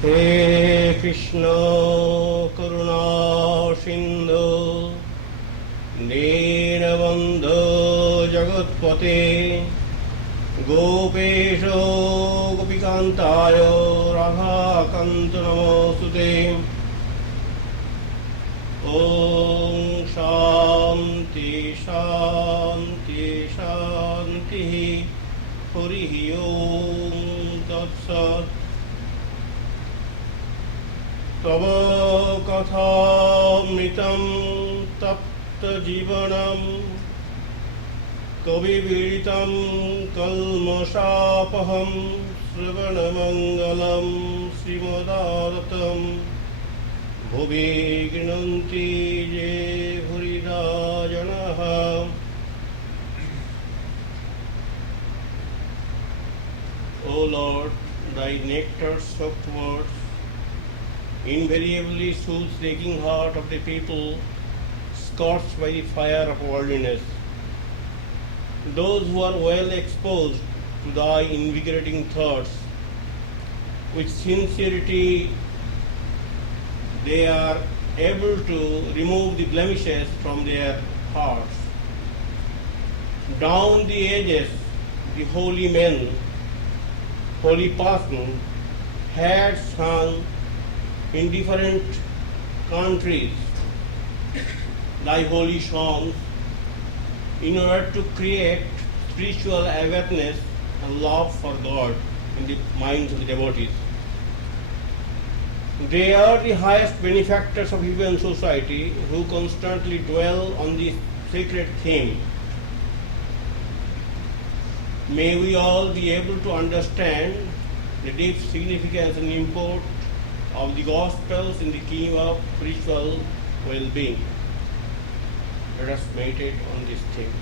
He Krishna Karuna Sindhu Deenabandhu Jagatpate Gopesho Gopikantayo Radhakanto Namostute Om Shanti Shanti Shanti Harihi Om Tat Sat Tava Kathamritam Tapta Jivanam Kaviviritam Kalmashapaham Sravanamangalam Srimadatam Bhuvi Gnanti Je Bhurirajanaha. O Lord, thy nectar-soaked words invariably soothes the aching heart of the people scorched by the fire of worldliness. Those who are well exposed to thy invigorating thoughts, with sincerity they are able to remove the blemishes from their hearts. Down the ages, the holy men, holy person, had sung in different countries thy holy songs in order to create spiritual awareness and love for God in the minds of the devotees. They are the highest benefactors of human society who constantly dwell on the sacred theme. May we all be able to understand the deep significance and import of the Gospels in the scheme of spiritual well-being. Let us meditate on this theme.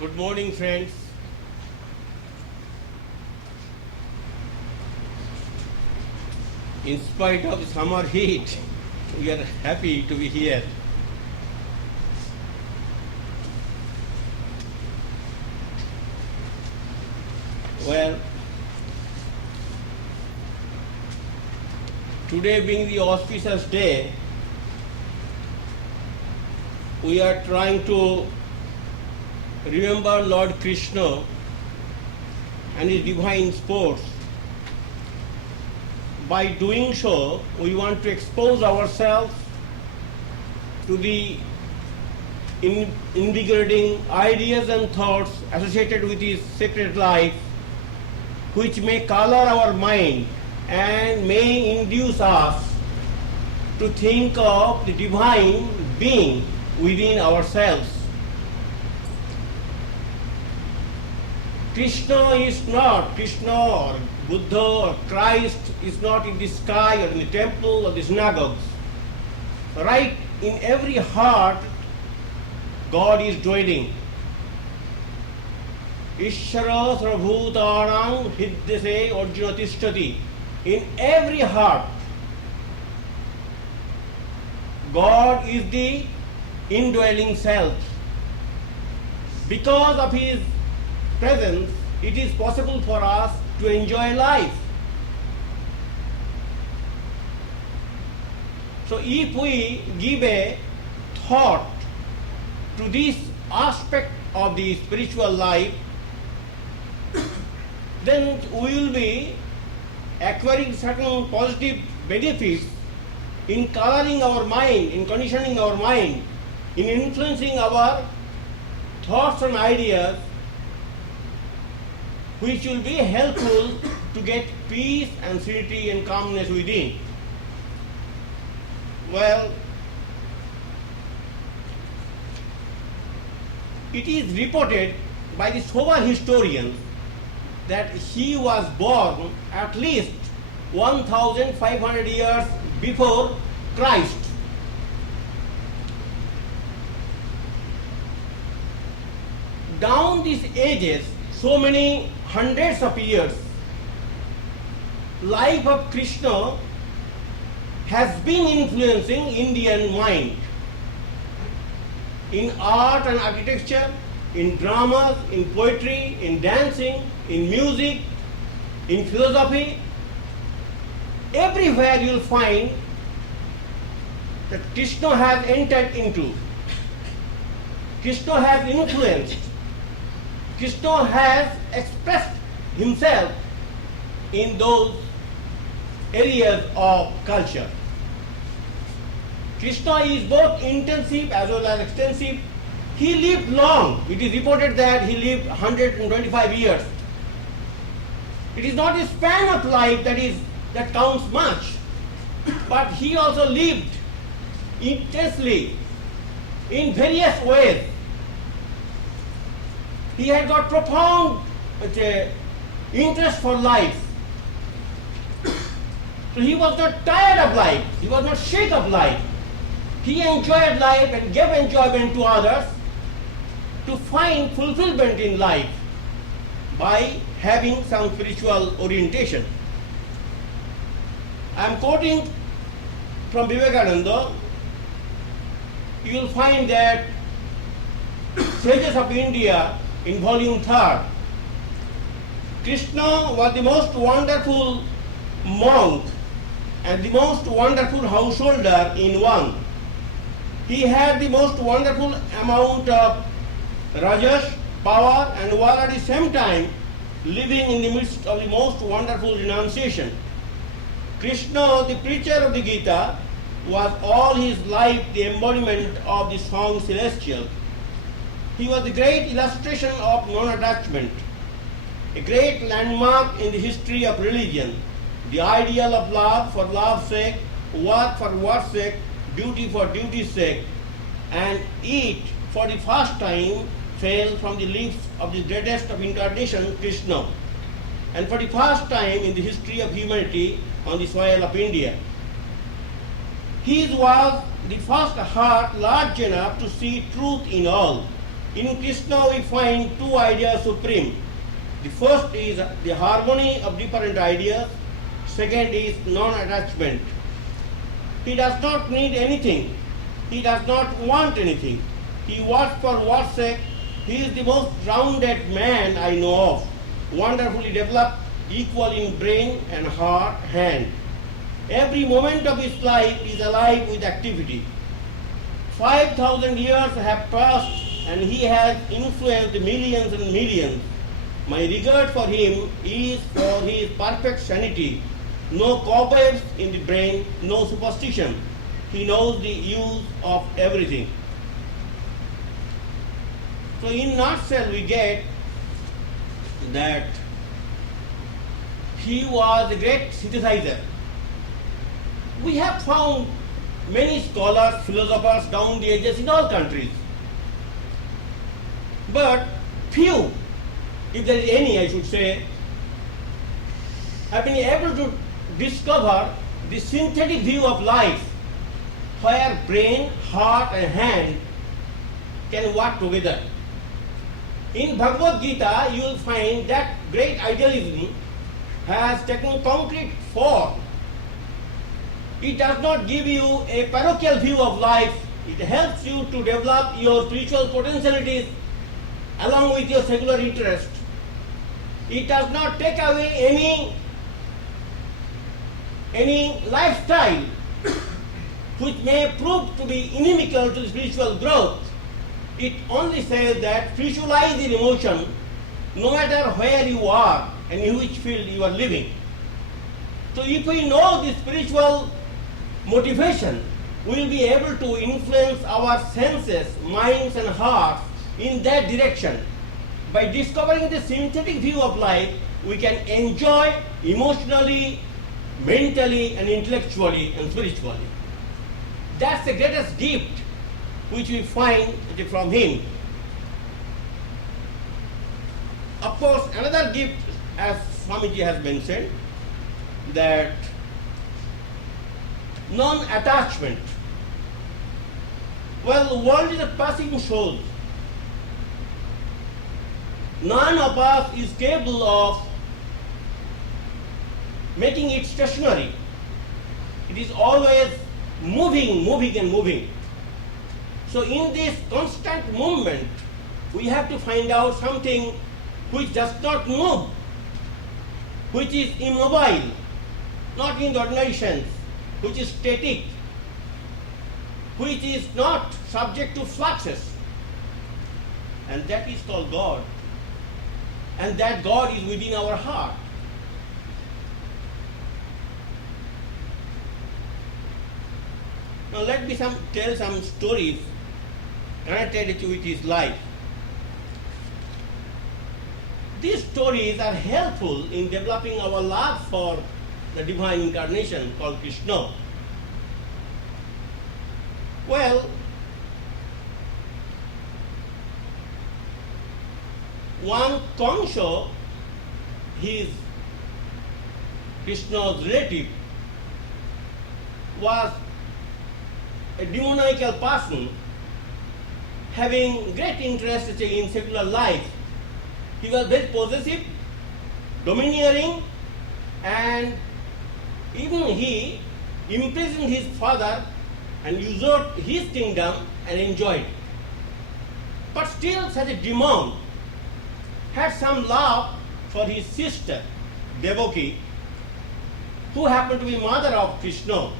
Good morning, friends. In spite of the summer heat, we are happy to be here. Well, today being the auspicious day, we are trying to remember Lord Krishna and his divine sports. By doing so, we want to expose ourselves to the invigorating ideas and thoughts associated with his sacred life, which may color our mind and may induce us to think of the divine being within ourselves. Krishna or Buddha or Christ is not in the sky or in the temple or the synagogues. Right in every heart, God is dwelling. Ishvara sarvabhutanam hridyase arjuna tishtati. In every heart, God is the indwelling self. Because of his presence, it is possible for us to enjoy life. So if we give a thought to this aspect of the spiritual life, then we will be acquiring certain positive benefits in coloring our mind, in conditioning our mind, in influencing our thoughts and ideas, which will be helpful to get peace and serenity and calmness within. Well, it is reported by the sober historians that he was born at least 1,500 years before Christ. Down these ages, so many hundreds of years, life of Krishna has been influencing Indian mind in art and architecture, in dramas, in poetry, in dancing, in music, in philosophy. Everywhere you will find that Krishna has entered into. Krishna has influenced. Krishna has expressed himself in those areas of culture. Krishna is both intensive as well as extensive. He lived long. It is reported that he lived 125 years. It is not his span of life that counts much, but he also lived intensely in various ways. He had got profound interest for life. So he was not tired of life. He was not sick of life. He enjoyed life and gave enjoyment to others to find fulfillment in life by having some spiritual orientation. I am quoting from Vivekananda. You will find that Sages of India in volume 3rd, Krishna was the most wonderful monk and the most wonderful householder in one. He had the most wonderful amount of rajas, power, and was at the same time living in the midst of the most wonderful renunciation. Krishna, the preacher of the Gita, was all his life the embodiment of the song celestial. He was the great illustration of non-attachment, a great landmark in the history of religion, the ideal of love for love's sake, work for work's sake, duty for duty's sake, and it for the first time fell from the lips of the greatest of incarnation, Krishna, and for the first time in the history of humanity on the soil of India. His was the first heart large enough to see truth in all. In Krishna we find two ideas supreme. The first is the harmony of different ideas. Second is non-attachment. He does not need anything. He does not want anything. He works for what's sake. He is the most rounded man I know of, wonderfully developed, equal in brain and heart, hand. Every moment of his life is alive with activity. 5,000 years have passed and he has influenced millions and millions. My regard for him is for his perfect sanity. No cobwebs in the brain, no superstition. He knows the use of everything. So in nutshell we get that he was a great synthesizer. We have found many scholars, philosophers down the ages in all countries. But few, if there is any I should say, have been able to discover the synthetic view of life where brain, heart and hand can work together. In Bhagavad Gita you will find that great idealism has taken concrete form. It does not give you a parochial view of life. It helps you to develop your spiritual potentialities along with your secular interest. It does not take away any lifestyle which may prove to be inimical to spiritual growth. It only says that spiritualize your emotion no matter where you are and in which field you are living. So if we know the spiritual motivation, we will be able to influence our senses, minds and hearts in that direction. By discovering the synthetic view of life, we can enjoy emotionally, mentally and intellectually and spiritually. That's the greatest gift which we find from him. Of course, another gift, as Swamiji has mentioned, that non-attachment. Well, the world is a passing soul. None of us is capable of making it stationary. It is always moving and moving. So in this constant movement, we have to find out something which does not move, which is immobile, not in the ordinary sense, which is static, which is not subject to fluxes. And that is called God. And that God is within our heart. Now let me tell some stories connected with his life. These stories are helpful in developing our love for the divine incarnation called Krishna. Well, one Kansha, his Krishna's relative, was a demoniacal person having great interest in secular life. He was very possessive, domineering, and even he imprisoned his father and usurped his kingdom and enjoyed. But still such a demon had some love for his sister Devaki, who happened to be mother of Krishna.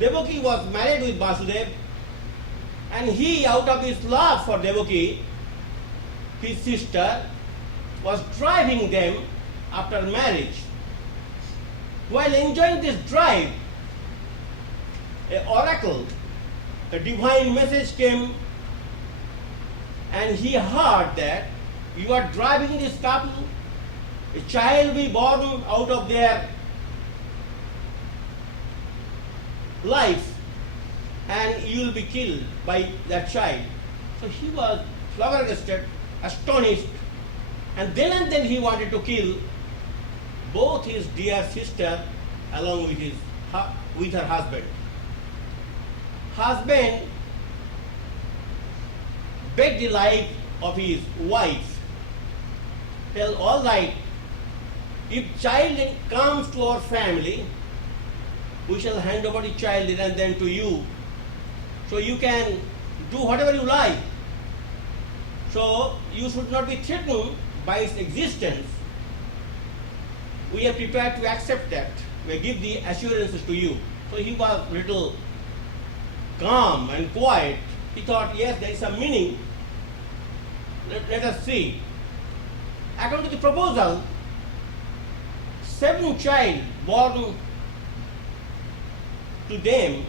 Devaki was married with Vasudeva, and he, out of his love for Devaki, his sister, was driving them after marriage. While enjoying this drive, an oracle, a divine message came, and he heard that you are driving this couple, a child will be born out of their life, and you will be killed by that child. So he was flabbergasted, astonished, and then he wanted to kill both his dear sister along with her husband. Husband beg the life of his wife. Tell, all right, if child comes to our family, we shall hand over the child and then to you. So you can do whatever you like. So you should not be threatened by its existence. We are prepared to accept that. We give the assurances to you. So he was little calm and quiet. He thought, yes, there is some meaning. Let us see. According to the proposal, 7 child born to them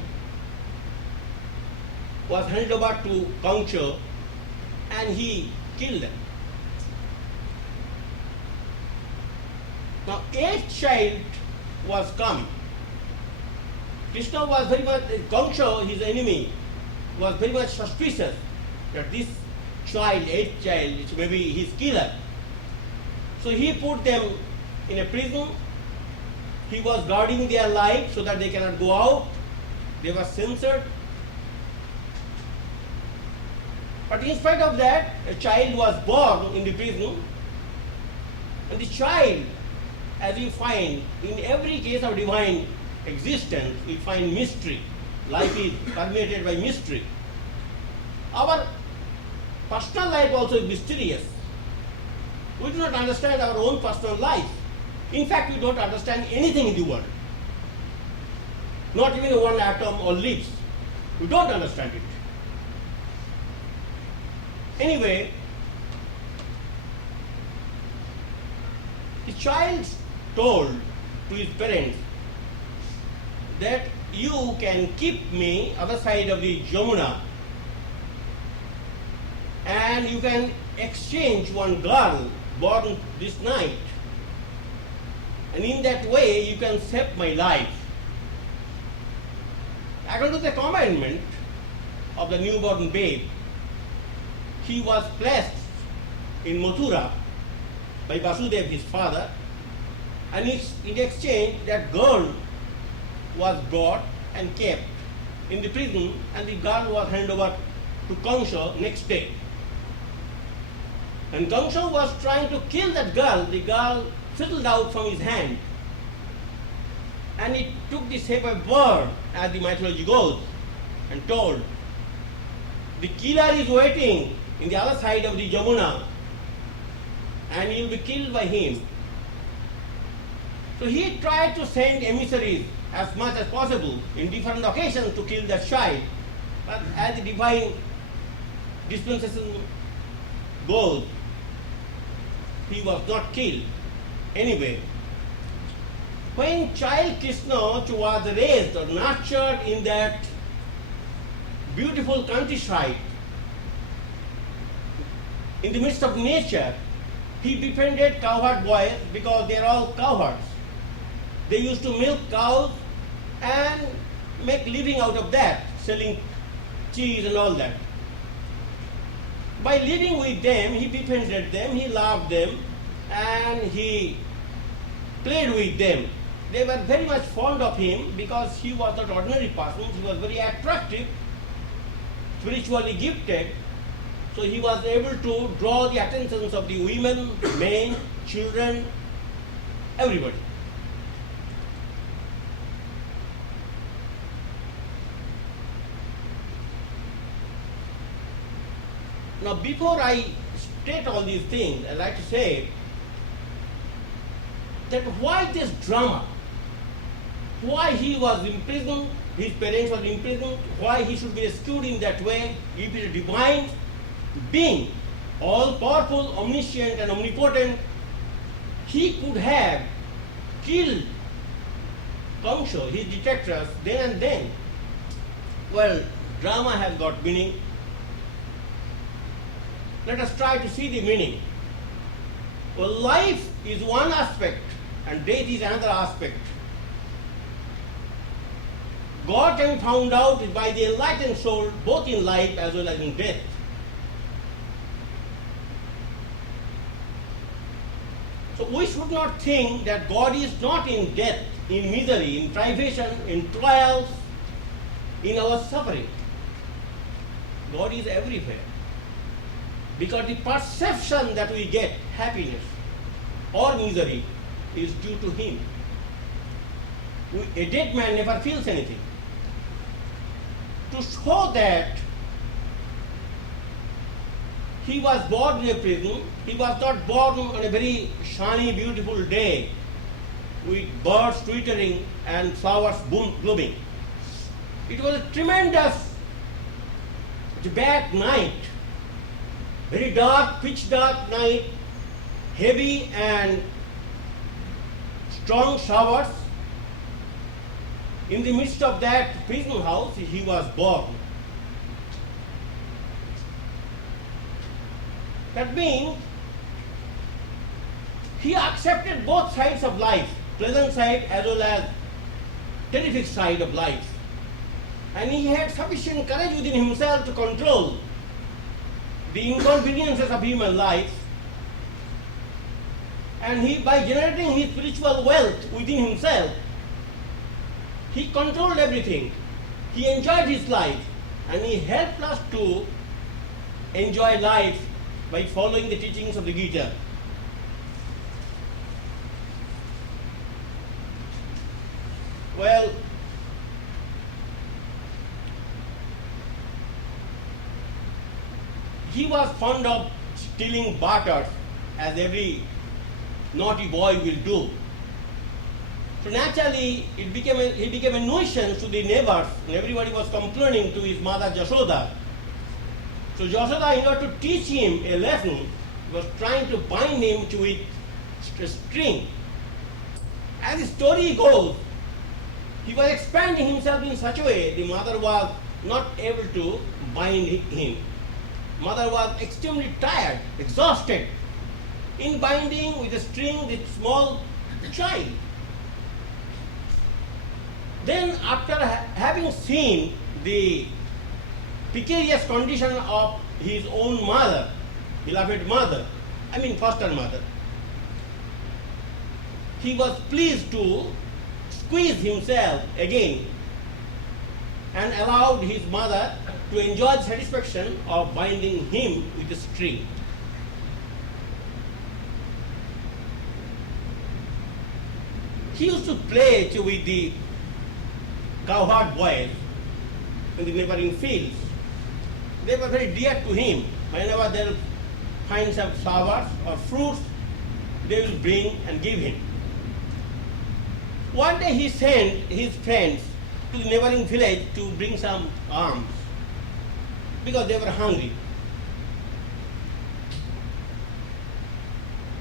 was handed over to Kancha and he killed them. Now 8th child was coming. Krishna was very much, Kancha, his enemy, was very much suspicious that this child, 8th child, it may be his killer. So he put them in a prison. He was guarding their life so that they cannot go out. They were censored. But in spite of that, a child was born in the prison. And the child, as we find in every case of divine existence, we find mystery. Life is permeated by mystery. Our personal life also is mysterious. We do not understand our own personal life. In fact, we don't understand anything in the world. Not even one atom or leaves. We don't understand it. Anyway, the child told to his parents that you can keep me other side of the Jamuna and you can exchange one girl born this night, and in that way you can save my life. According to the commandment of the newborn babe, he was placed in Mathura by Vasudeva, his father, and in exchange that girl was brought and kept in the prison, and the girl was handed over to Kansa next day. And Kansa was trying to kill that girl. The girl fizzled out from his hand, and it took the shape of a bird, as the mythology goes, and told, the killer is waiting in the other side of the Jamuna, and you will be killed by him. So he tried to send emissaries as much as possible in different occasions to kill that child. But as the divine dispensation goes, he was not killed. Anyway, when child Krishna was raised or nurtured in that beautiful countryside, in the midst of nature, he befriended cowherd boys because they are all cowherds. They used to milk cows and make living out of that, selling cheese and all that. By living with them, he befriended them, he loved them, and he played with them. They were very much fond of him because he was not ordinary person. He was very attractive, spiritually gifted. So he was able to draw the attentions of the women, men, children, everybody. Now, before I state all these things, I'd like to say that why this drama? Why he was imprisoned, his parents were imprisoned, why he should be rescued in that way, if he is a divine being, all powerful, omniscient and omnipotent, he could have killed Kamsa, his detectors, then and then. Well, drama has got meaning. Let us try to see the meaning. Well, life is one aspect and death is another aspect. God can be found out by the enlightened soul both in life as well as in death. So we should not think that God is not in death, in misery, in privation, in trials, in our suffering. God is everywhere. Because the perception that we get happiness or misery is due to him. A dead man never feels anything. To show that he was born in a prison, he was not born on a very sunny, beautiful day with birds twittering and flowers blooming. It was a tremendous, bad night, very dark, pitch dark night, heavy and strong showers. In the midst of that prison house, he was born. That means he accepted both sides of life, pleasant side as well as terrific side of life. And he had sufficient courage within himself to control the inconveniences of human life. And he, by generating his spiritual wealth within himself, he controlled everything. He enjoyed his life, and he helped us to enjoy life by following the teachings of the Gita. Well, he was fond of stealing butter, as every naughty boy will do. So naturally, he became a nuisance to the neighbors, and everybody was complaining to his mother Jashoda. So Jashoda, in order to teach him a lesson, was trying to bind him with a string. As the story goes, he was expanding himself in such a way, the mother was not able to bind him. Mother was extremely tired, exhausted, in binding with a string this small child. Then after having seen the precarious condition of his own mother, beloved mother, foster mother, he was pleased to squeeze himself again and allowed his mother to enjoy the satisfaction of binding him with a string. He used to play with the cowherd boys in the neighboring fields. They were very dear to him. Whenever they will find some flowers or fruits, they will bring and give him. One day he sent his friends to the neighboring village to bring some alms because they were hungry.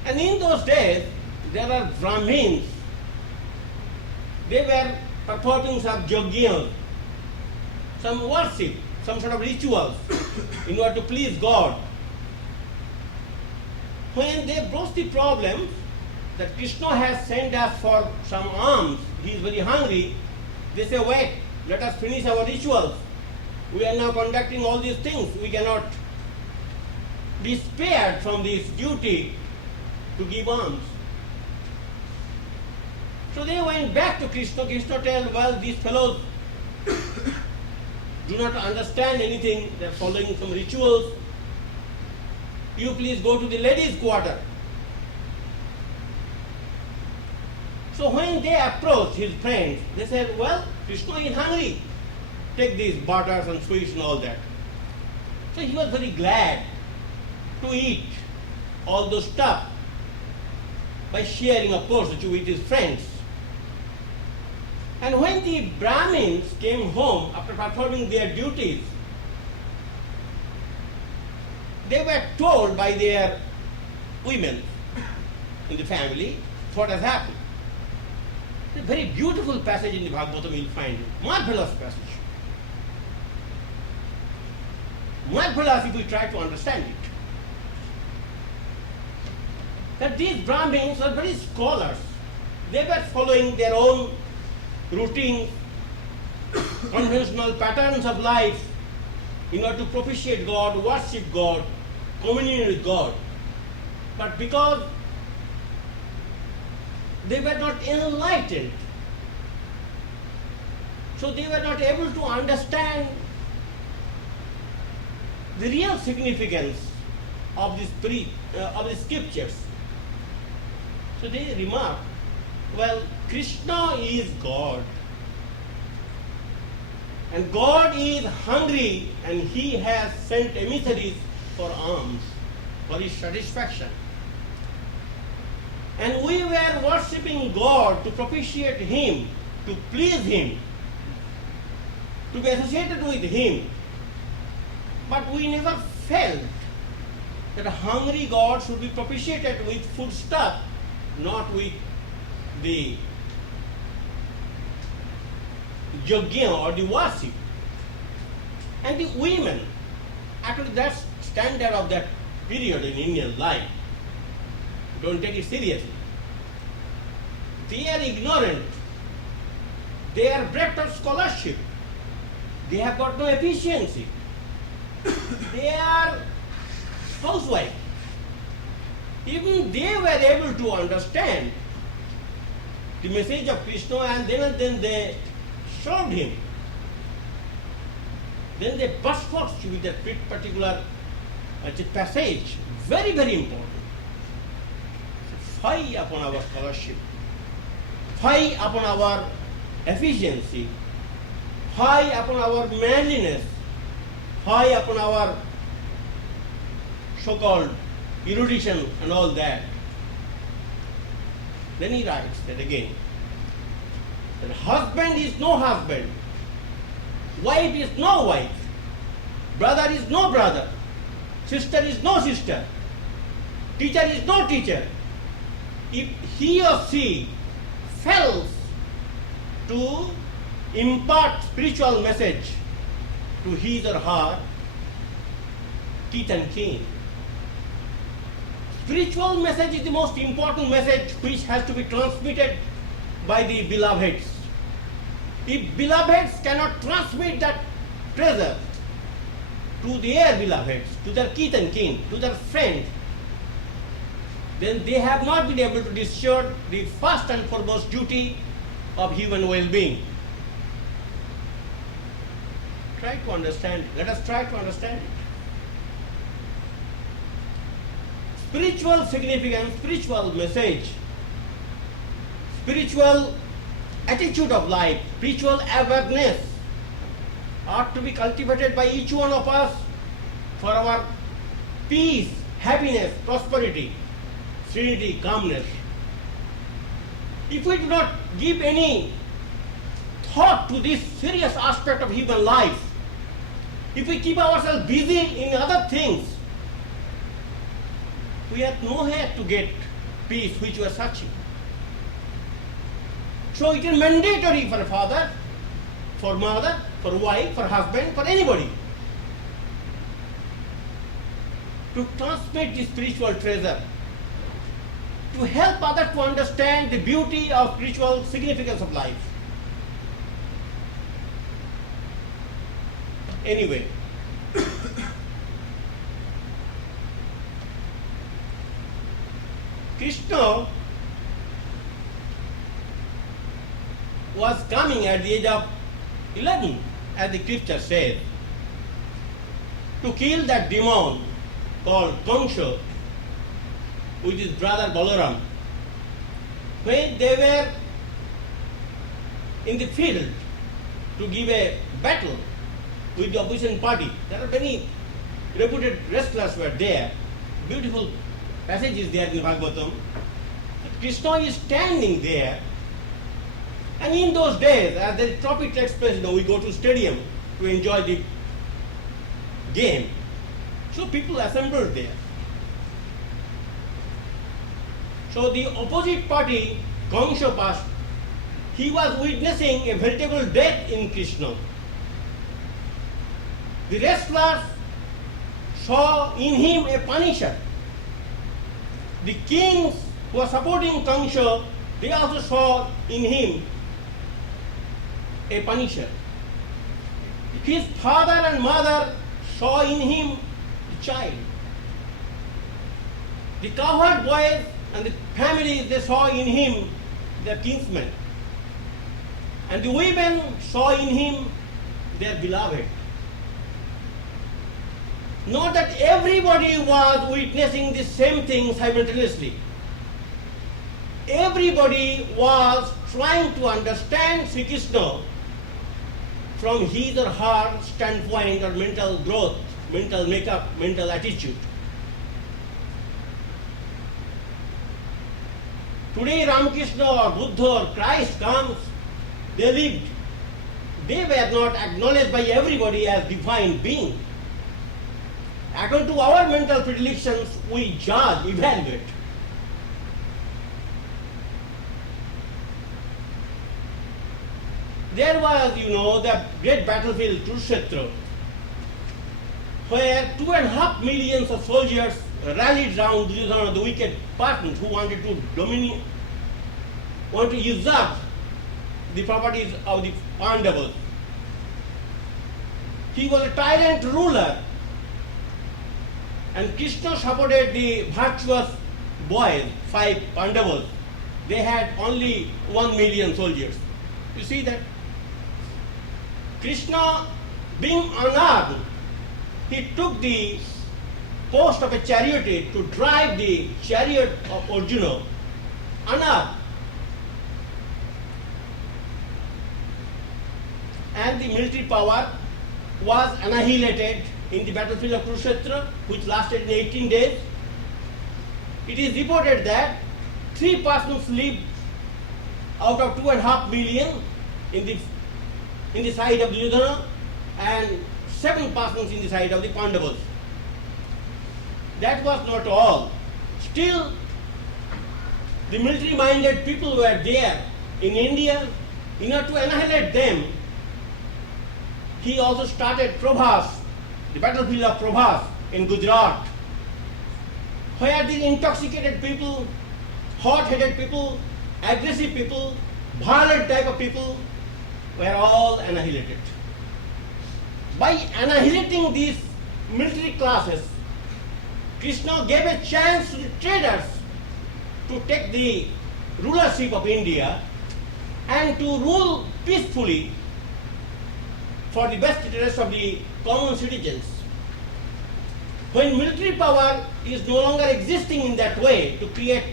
And in those days, there are Brahmins. They were performing some yajnas, some worship, some sort of rituals in order to please God. When they broached the problem that Krishna has sent us for some alms, he is very hungry, they say, wait, let us finish our rituals. We are now conducting all these things. We cannot be spared from this duty to give alms. So they went back to Krishna. Krishna told, well, these fellows do not understand anything. They are following some rituals. You please go to the ladies' quarter. So when they approached his friends, they said, well, Krishna is hungry. Take these butters and sweets and all that. So he was very glad to eat all those stuff by sharing, of course, with his friends. And when the Brahmins came home after performing their duties, they were told by their women in the family what has happened. It's a very beautiful passage in the Bhagavatam you will find. Marvelous passage. Marvelous if we try to understand it. That these Brahmins were very scholars. They were following their own routines, conventional patterns of life in order to propitiate God, worship God, communion with God. But because they were not enlightened, so they were not able to understand the real significance of of the scriptures. So they remark, well, Krishna is God, and God is hungry, and he has sent emissaries for alms, for his satisfaction. And we were worshipping God to propitiate him, to please him, to be associated with him. But we never felt that a hungry God should be propitiated with food stuff, not with the yajna or the worship. And the women, actually that's standard of that period in Indian life. Don't take it seriously. They are ignorant. They are bereft of scholarship. They have got no efficiency. They are housewives. Even they were able to understand the message of Krishna, and then they served him. Then they burst forth with that particular passage. Very, very important. High upon our scholarship, high upon our efficiency, high upon our manliness, high upon our so-called erudition and all that. Then he writes that again, that husband is no husband, wife is no wife, brother is no brother, sister is no sister, teacher is no teacher. If he or she fails to impart spiritual message to his or her teeth and kin, spiritual message is the most important message which has to be transmitted by the beloveds. If beloveds cannot transmit that treasure to their beloveds, to their teeth and kin, to their friends, then they have not been able to discharge the first and foremost duty of human well-being. Try to understand. Let us try to understand it. Spiritual significance, spiritual message, spiritual attitude of life, spiritual awareness ought to be cultivated by each one of us for our peace, happiness, prosperity, serenity, calmness. If we do not give any thought to this serious aspect of human life, if we keep ourselves busy in other things, we have nowhere to get peace which we are searching. So it is mandatory for a father, for mother, for wife, for husband, for anybody to transmit the spiritual treasure, to help others to understand the beauty of spiritual significance of life. Anyway, Krishna was coming at the age of 11, as the scripture says, to kill that demon called Kamsa with his brother Balaram. When they were in the field to give a battle with the opposition party, there are many reputed wrestlers were there. Beautiful passages there in Bhagavatam. Krishna is standing there, and in those days, as the trophy takes place, we go to stadium to enjoy the game. So people assembled there. So the opposite party, Kamsa passed, he was witnessing a veritable death in Krishna. The wrestlers saw in him a punisher. The kings who were supporting Kamsa, they also saw in him a punisher. His father and mother saw in him a child. The cowherd boys and the families, they saw in him their kinsmen. And the women saw in him their beloved. Not that everybody was witnessing the same thing simultaneously. Everybody was trying to understand Sri Krishna from his or her standpoint or mental growth, mental makeup, mental attitude. Today Ramakrishna or Buddha or Christ comes, they lived. They were not acknowledged by everybody as divine being. According to our mental predilections, we judge, evaluate. There was, the great battlefield Kurukshetra, where 2.5 million of soldiers rallied round Duryodhana, the wicked person who wanted to usurp the properties of the Pandavas. He was a tyrant ruler, and Krishna supported the virtuous boys, 5 Pandavas. They had only 1 million soldiers. You see that? Krishna, being unarmed, he took the post of a charioteer to drive the chariot of Arjuna unarmed. And the military power was annihilated in the battlefield of Kurukshetra, which lasted 18 days. It is reported that 3 persons lived out of 2.5 million in the side of Duryodhana and 7 persons in the side of the Pandavas. That was not all. Still, the military-minded people were there in India. In order to annihilate them, he also started Prabhas, the battlefield of Prabhas in Gujarat, where these intoxicated people, hot-headed people, aggressive people, violent type of people were all annihilated. By annihilating these military classes, Krishna gave a chance to the traders to take the rulership of India and to rule peacefully for the best interest of the common citizens. When military power is no longer existing in that way to create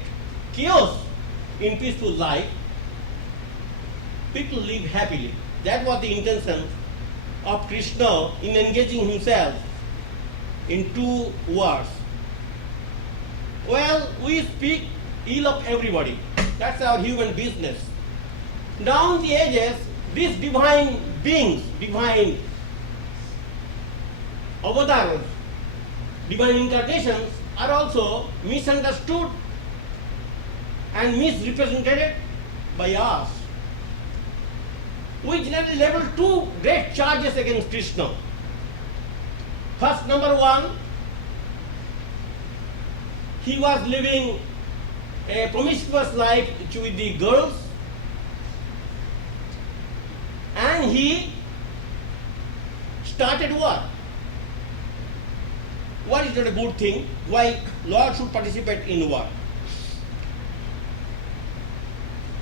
chaos in peaceful life, people live happily. That was the intention of Krishna in engaging himself in 2 wars. Well, we speak ill of everybody. That's our human business. Down the ages, these divine beings, divine avatars, divine incarnations are also misunderstood and misrepresented by us. We generally level 2 great charges against Krishna. First, number 1, he was living a promiscuous life with the girls, and he started war. War is not a good thing. Why Lord should participate in war?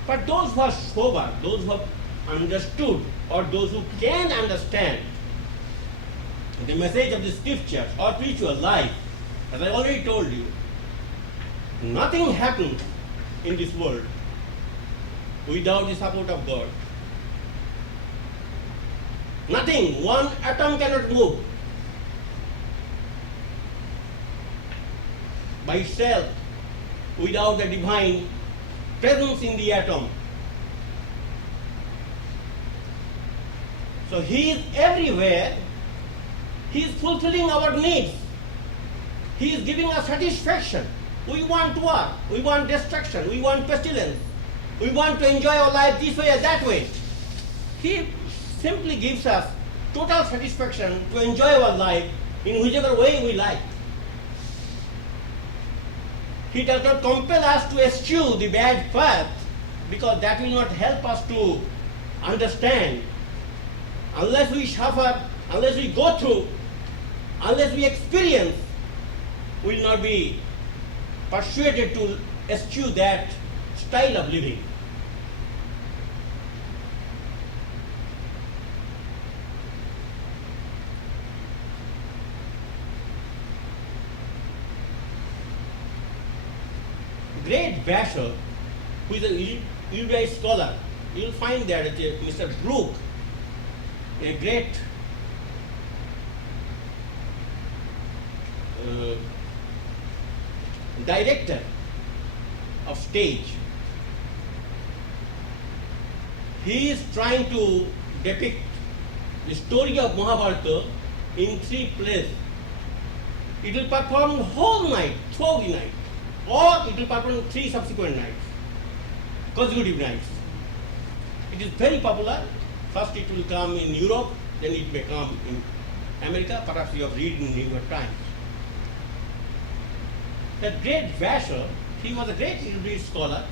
But those who are sober, those who have understood, or those who can understand the message of the scriptures or spiritual life, as I already told you, nothing happens in this world without the support of God. Nothing, 1 atom cannot move by itself without the divine presence in the atom. So he is everywhere. He is fulfilling our needs. He is giving us satisfaction. We want war, we want destruction, we want pestilence. We want to enjoy our life this way or that way. He simply gives us total satisfaction to enjoy our life in whichever way we like. He does not compel us to eschew the bad path, because that will not help us to understand. Unless we suffer, unless we go through, unless we experience, we will not be persuaded to eschew that style of living. great Basher, who is an erudite scholar, you will find that Mr. Brooke, a great director of stage, he is trying to depict the story of Mahabharata in 3 plays. It will perform whole night, throughout the night, or it will perform 3 subsequent nights, consecutive nights. It is very popular. First it will come in Europe, then it may come in America. Perhaps you have read in New York Times. That great Vasher, he was a great erudite scholar,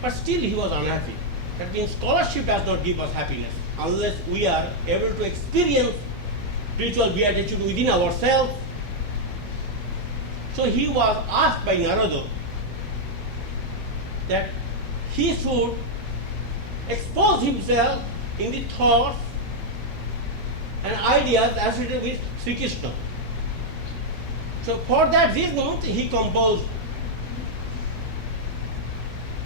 but still he was unhappy. That means scholarship does not give us happiness unless we are able to experience spiritual beatitude within ourselves. So he was asked by Narada that he should expose himself in the thoughts and ideas associated with Sri Krishna. So for that reason, he composed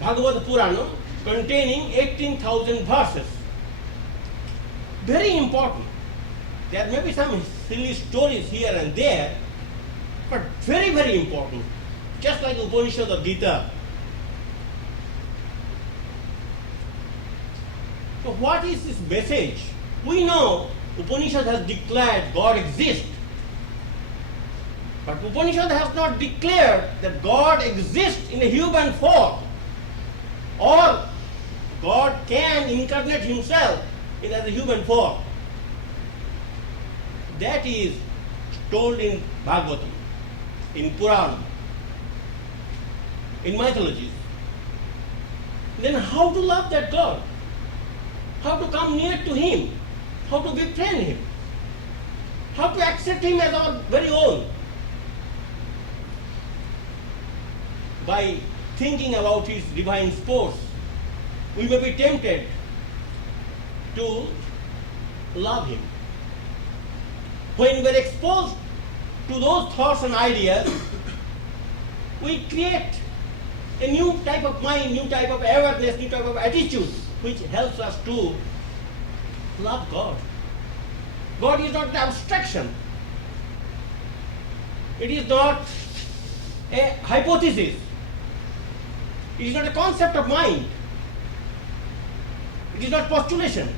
Bhagavad Purana containing 18,000 verses. Very important. There may be some silly stories here and there, but very, very important. Just like the Upanishad of Gita. So what is this message? We know Upanishad has declared God exists. But Upanishad has not declared that God exists in a human form, or God can incarnate himself in as a human form. That is told in Bhagavati, in Purana, in mythologies. Then how to love that God? How to come near to him? How to befriend him? How to accept him as our very own? By thinking about his divine sports, we may be tempted to love him. When we are exposed to those thoughts and ideas, we create a new type of mind, new type of awareness, new type of attitude, which helps us to love God. God is not an abstraction. It is not a hypothesis. It is not a concept of mind. It is not postulation.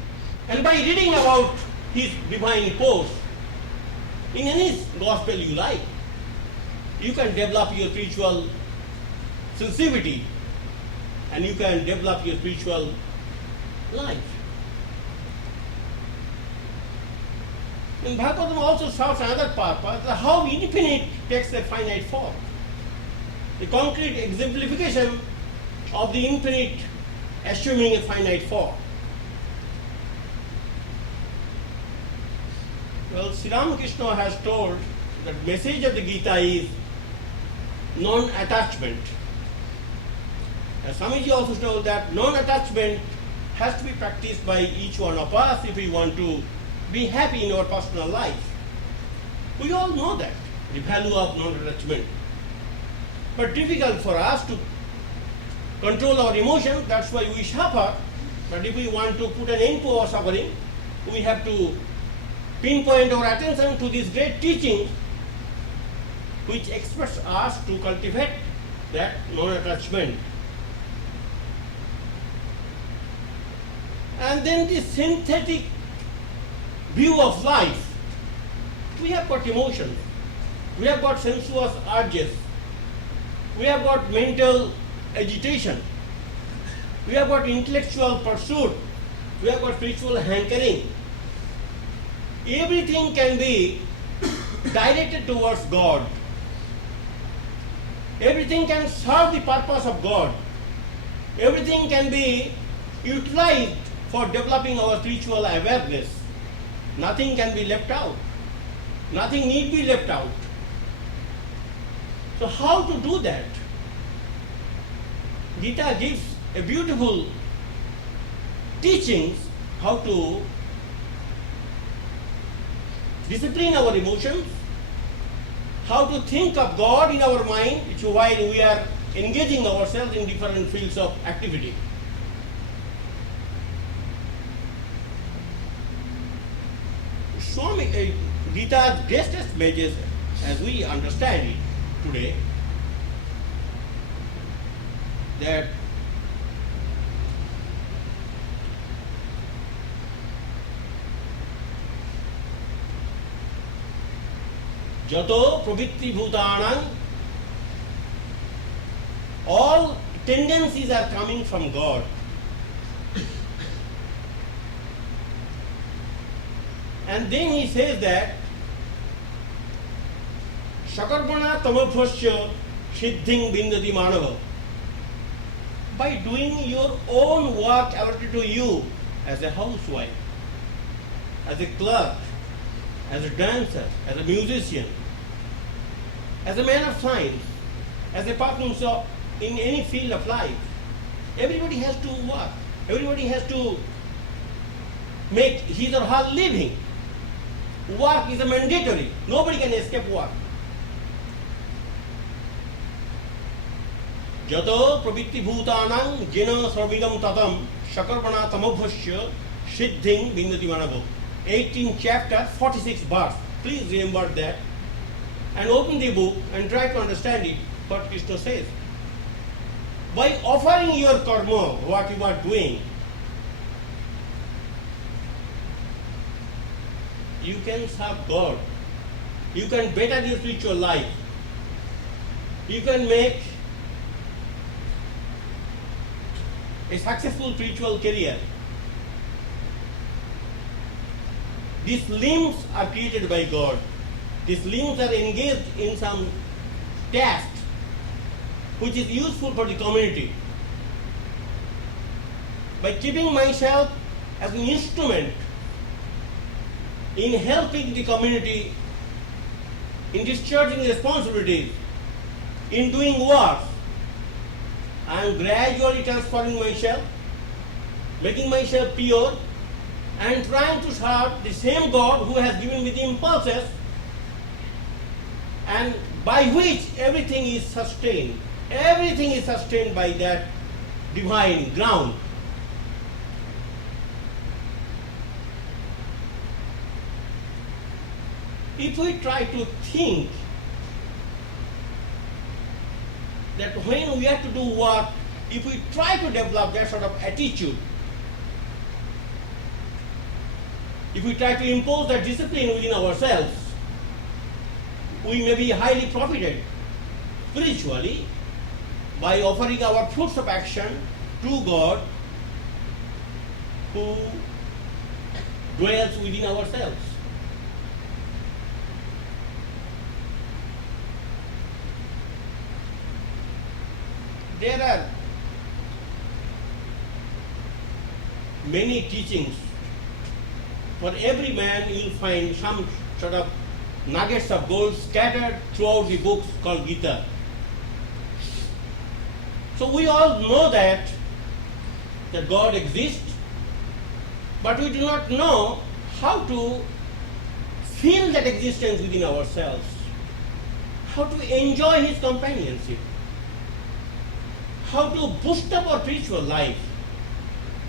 And by reading about his divine posts, in any gospel you like, you can develop your spiritual sensitivity and you can develop your spiritual life. And Bhagavatam also serves another purpose, how infinite takes a finite form. The concrete exemplification of the infinite assuming a finite form. Well, Sri Ramakrishna has told that the message of the Gita is non-attachment. As Swamiji also told that non-attachment has to be practiced by each one of us if we want to be happy in our personal life. We all know that, the value of non-attachment. But difficult for us to control our emotions, that's why we suffer. But if we want to put an end to our suffering, we have to pinpoint our attention to this great teaching which expects us to cultivate that non-attachment. And then the synthetic view of life. We have got emotions, we have got sensuous urges, we have got mental agitation, we have got intellectual pursuit, we have got spiritual hankering. Everything can be directed towards God. Everything can serve the purpose of God. Everything can be utilized for developing our spiritual awareness. Nothing can be left out. Nothing need be left out. So how to do that? Gita gives a beautiful teachings how to discipline our emotions, how to think of God in our mind while we are engaging ourselves in different fields of activity. Swami Gita's greatest message, as we understand it today, that Jato pravritti bhutanam, all tendencies are coming from God. And then he says that Shakarpana tamabhasya siddhing bindati manava. By doing your own work allotted to you as a housewife, as a clerk, as a dancer, as a musician, as a man of science, as a person in any field of life, everybody has to work. Everybody has to make his or her living. Work is a mandatory. Nobody can escape work. Jato pravritti bhutanam jena sarvidam tatam shakarpana tamabhasya siddhing bindati manavo. 18th chapter, 46th verse. Please remember that and open the book and try to understand it, what Krishna says. By offering your karma, what you are doing, you can serve God. You can better your spiritual life. You can make a successful spiritual career. These limbs are created by God. These limbs are engaged in some task which is useful for the community. By keeping myself as an instrument in helping the community, in discharging responsibilities, in doing work, I am gradually transforming myself, making myself pure, and trying to serve the same God who has given me the impulses and by which everything is sustained. Everything is sustained by that divine ground. If we try to think that when we have to do work, if we try to develop that sort of attitude, if we try to impose that discipline within ourselves, we may be highly profited spiritually by offering our fruits of action to God who dwells within ourselves. There are many teachings. For every man you will find some sort of nuggets of gold scattered throughout the books called Gita. So we all know that God exists, but we do not know how to feel that existence within ourselves, how to enjoy His companionship, how to boost up our spiritual life,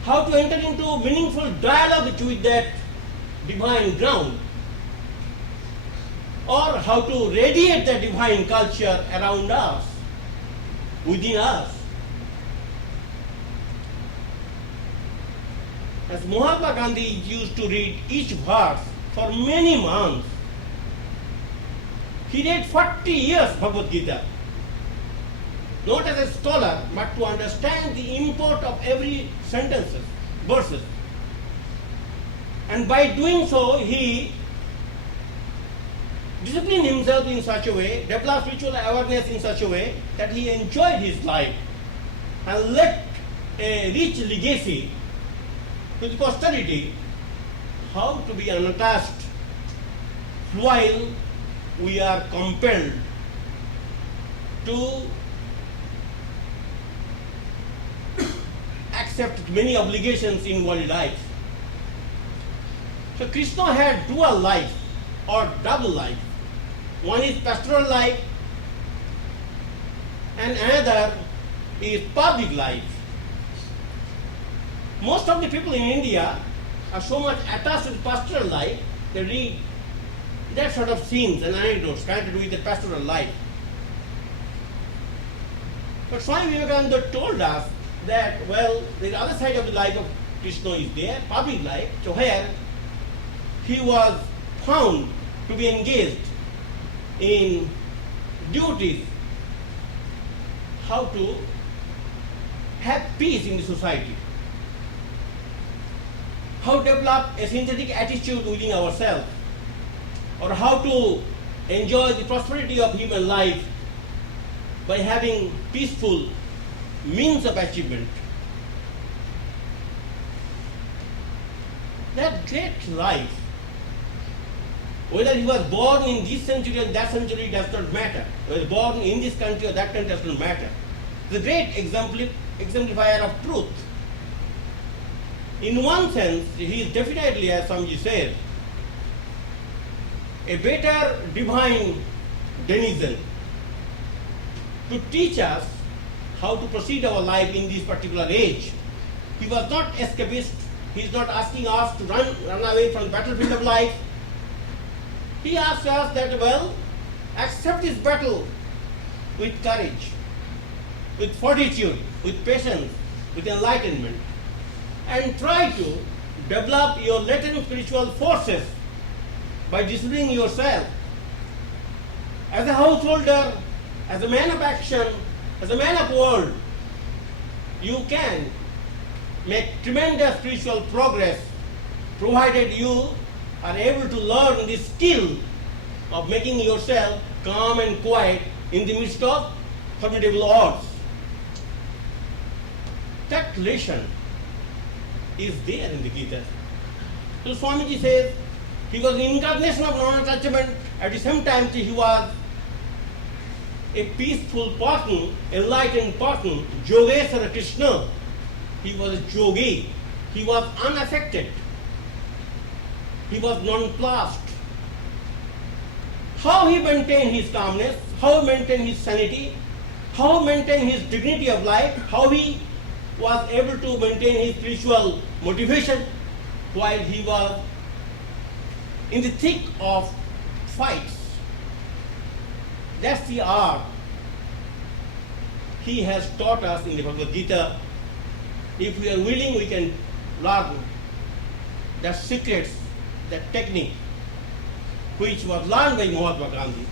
how to enter into meaningful dialogue with that divine ground, or how to radiate the divine culture around us, within us. As Mahatma Gandhi used to read each verse for many months, he read 40 years Bhagavad Gita, not as a scholar, but to understand the import of every sentences, verses. And by doing so, he disciplined himself in such a way, developed spiritual awareness in such a way that he enjoyed his life and left a rich legacy to the posterity, how to be unattached while we are compelled to accept many obligations in worldly life. So Krishna had dual life or double life. One is pastoral life and another is public life. Most of the people in India are so much attached to the pastoral life, they read that sort of scenes and anecdotes connected with the pastoral life. But Swami Vivekananda told us that, well, the other side of the life of Krishna is there, public life, so where he was found to be engaged in duties, how to have peace in the society, how to develop a synthetic attitude within ourselves, or how to enjoy the prosperity of human life by having peaceful means of achievement. That great life, whether he was born in this century or that century does not matter, whether born in this country or that country does not matter. The great exemplifier of truth. In one sense, he is definitely, as Swamiji said, a better divine denizen to teach us how to proceed our life in this particular age. He was not escapist. He is not asking us to run away from the battlefield of life. He asks us that, well, accept this battle with courage, with fortitude, with patience, with enlightenment, and try to develop your latent spiritual forces by disciplining yourself. As a householder, as a man of action, as a man of word, you can make tremendous spiritual progress provided you are able to learn the skill of making yourself calm and quiet in the midst of formidable odds. That lesson is there in the Gita. So Swamiji says he was an incarnation of non-attachment. At the same time, he was a peaceful person, enlightened person, Yogeshwara Krishna. He was a yogi. He was unaffected. He was nonplussed. How he maintained his calmness, how he maintained his sanity, how he maintained his dignity of life, how he was able to maintain his spiritual motivation while he was in the thick of fights. That's the art he has taught us in the Bhagavad Gita. If we are willing, we can learn the secrets, the technique which was learned by Mahatma Gandhi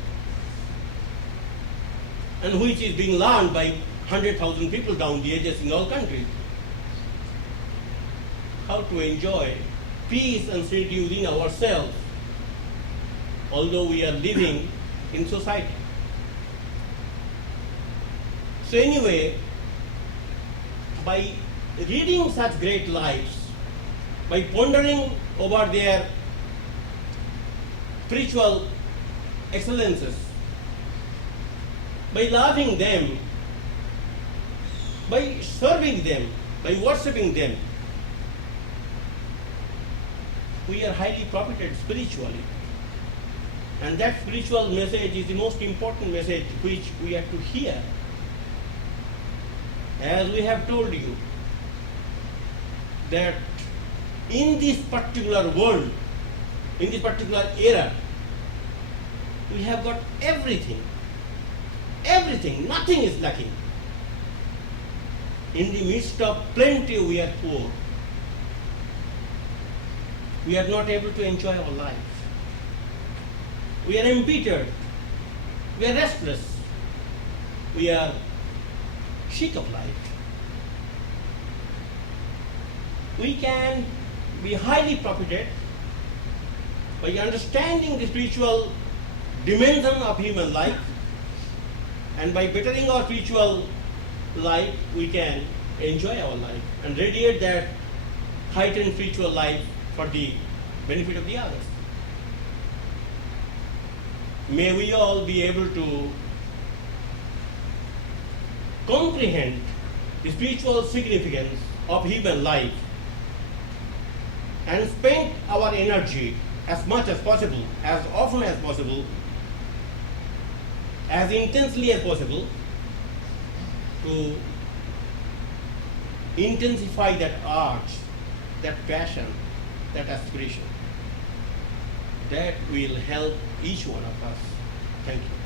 and which is being learned by 100,000 people down the ages in all countries. How to enjoy peace and serenity within ourselves, although we are living in society. So anyway, by reading such great lives, by pondering over their spiritual excellences, by loving them, by serving them, by worshipping them, we are highly profited spiritually. And that spiritual message is the most important message which we have to hear. As we have told you, that in this particular world, in this particular era, we have got everything. Everything, nothing is lacking. In the midst of plenty, we are poor. We are not able to enjoy our life. We are embittered. We are restless. We are sick of life. We can be highly profited by understanding the spiritual dimension of human life, and by bettering our spiritual life, we can enjoy our life and radiate that heightened spiritual life for the benefit of the others. May we all be able to comprehend the spiritual significance of human life and spend our energy as much as possible, as often as possible, as intensely as possible to intensify that art, that passion, that aspiration. That will help each one of us. Thank you.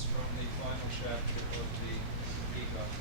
verse from the final chapter of the Gita.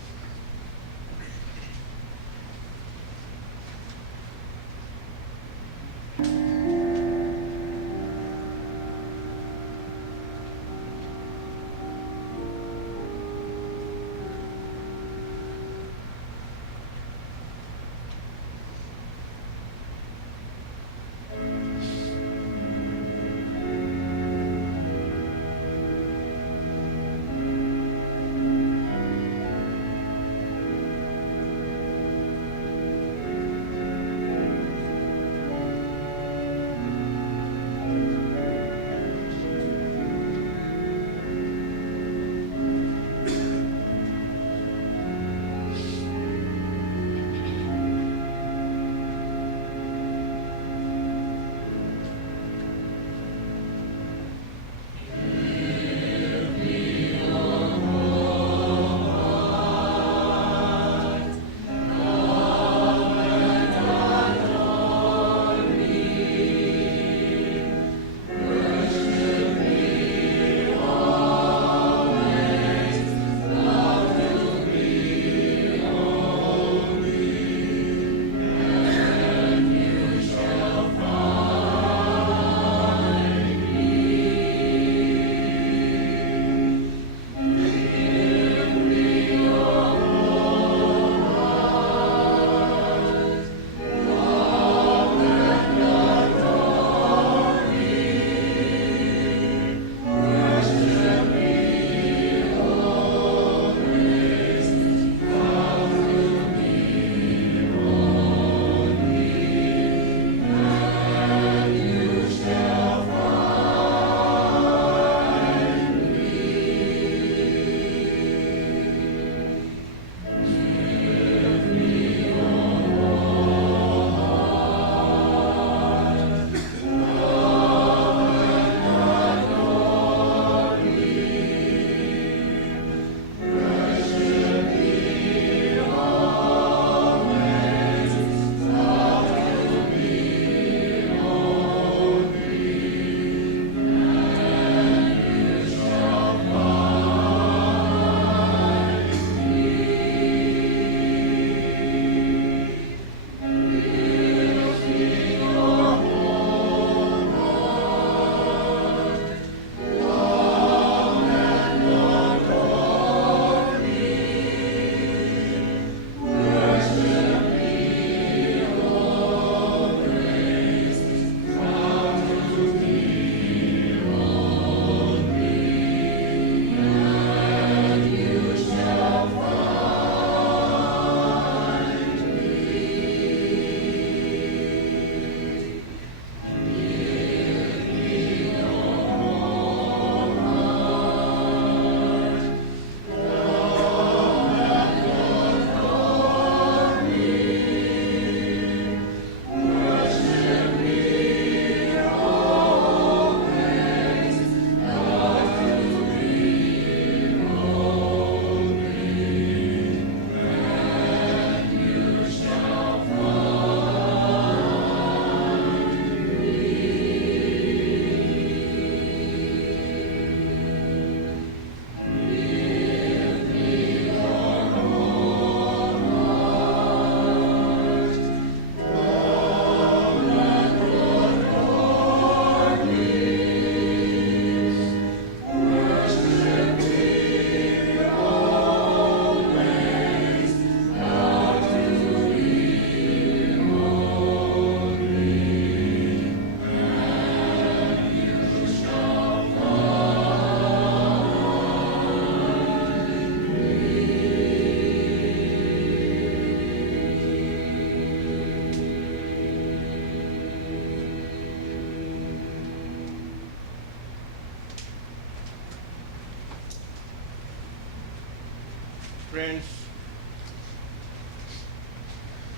Friends,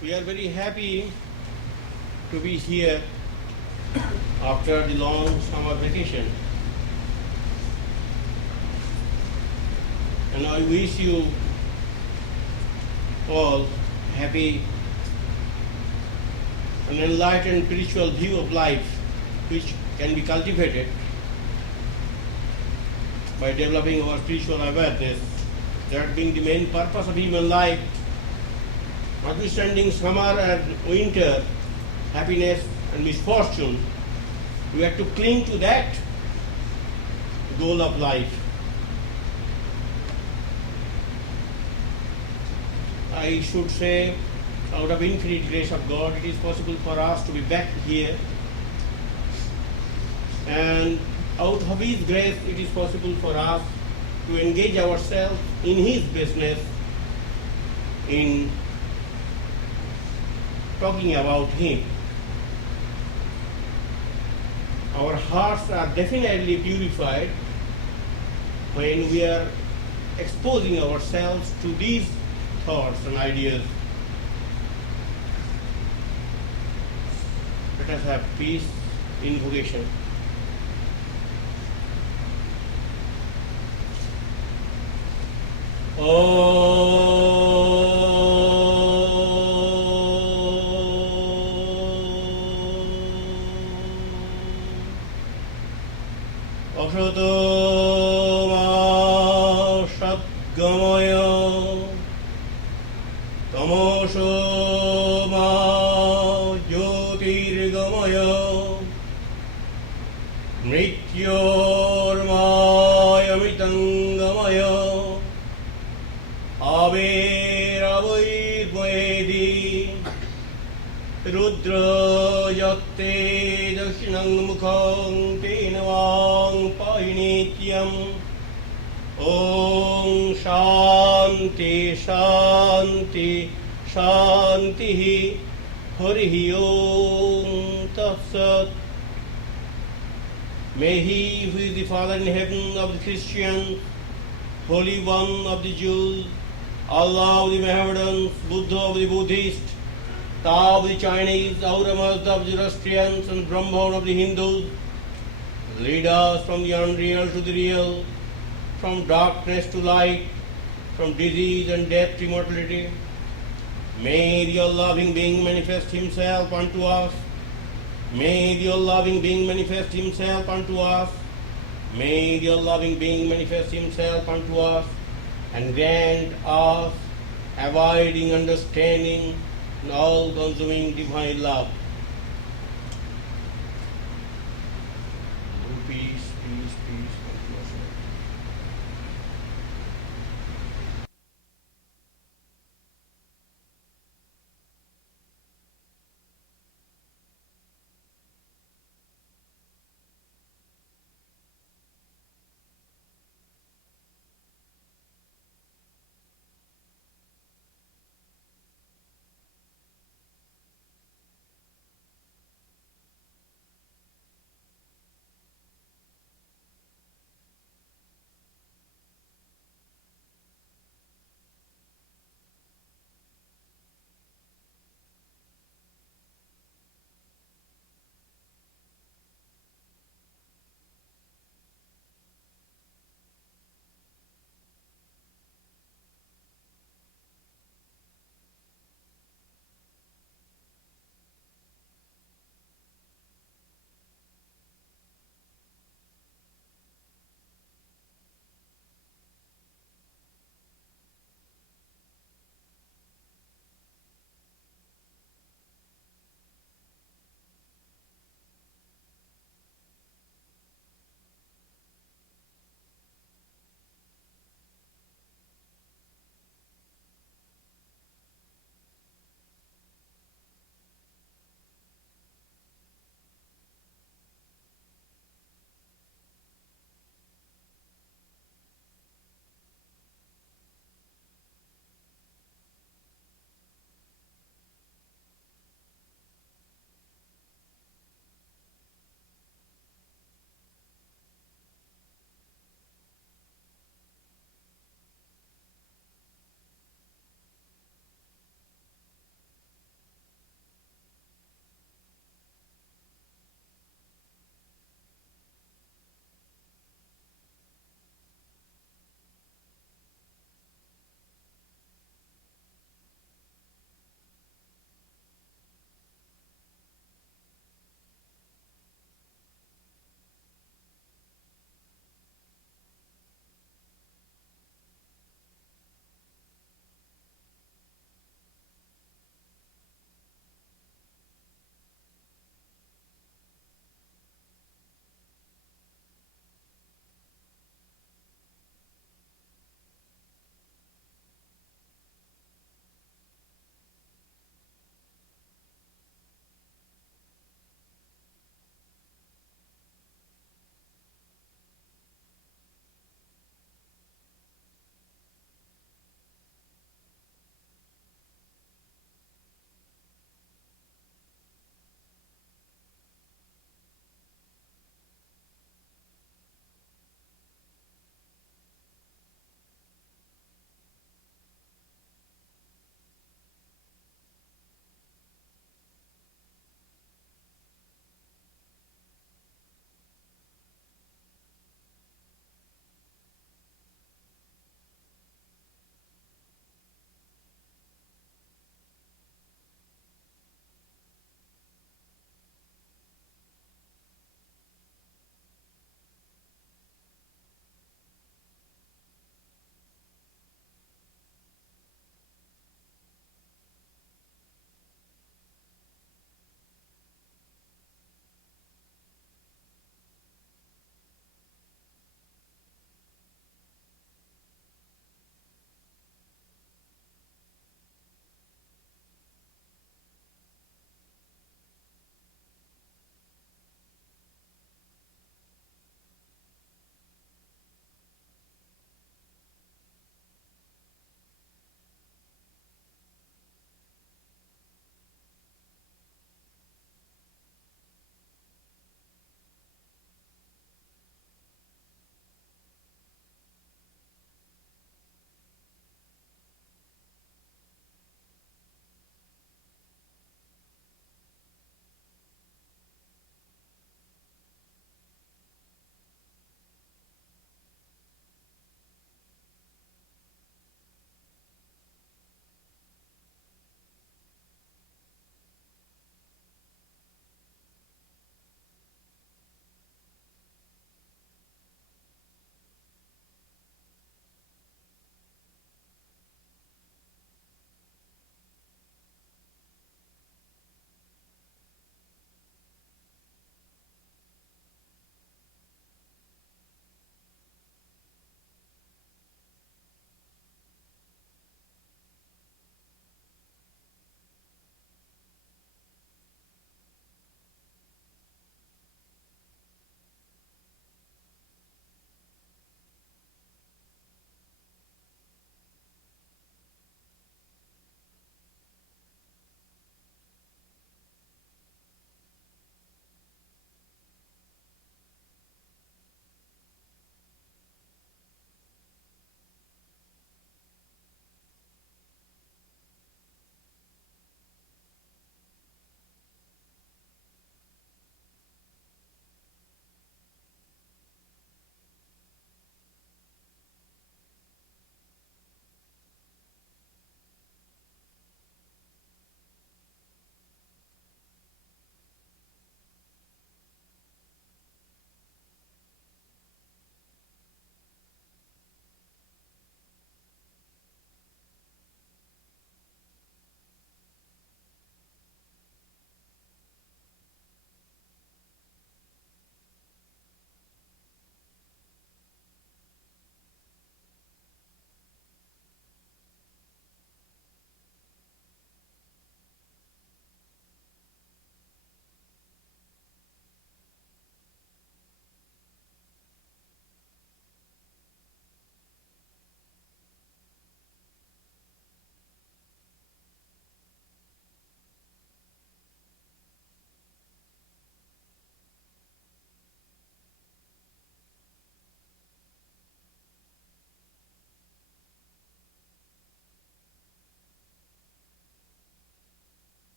we are very happy to be here after the long summer vacation. And I wish you all happy and enlightened spiritual view of life which can be cultivated by developing our spiritual awareness, that being the main purpose of human life, notwithstanding summer and winter, happiness and misfortune, we have to cling to that goal of life. I should say, out of infinite grace of God, it is possible for us to be back here, and out of His grace, it is possible for us to engage ourselves in His business, in talking about Him. Our hearts are definitely purified when we are exposing ourselves to these thoughts and ideas. Let us have peace invocation. Ashato ma satgamaya tamasho ma jyotirgamaya mrityormaya mitangamaya aviravairvedi Rudra yatte dakshinang mukhang tenavang pahinityam Om Shanti Shanti Shanti Harihi Om Tatsat. May He who is the Father in heaven of the Christians, Holy One of the Jews, Allah of the Mohammedans, Buddha of the Buddhists, Tao of the Chinese, Aura Mazda of the Zoroastrians, and Brahman of the Hindus, lead us from the unreal to the real, from darkness to light, from disease and death to immortality. May the all-loving being manifest Himself unto us. May the all-loving being manifest Himself unto us. May the all-loving being manifest Himself unto us and grant us abiding understanding and all-consuming divine love. Peace, peace, peace.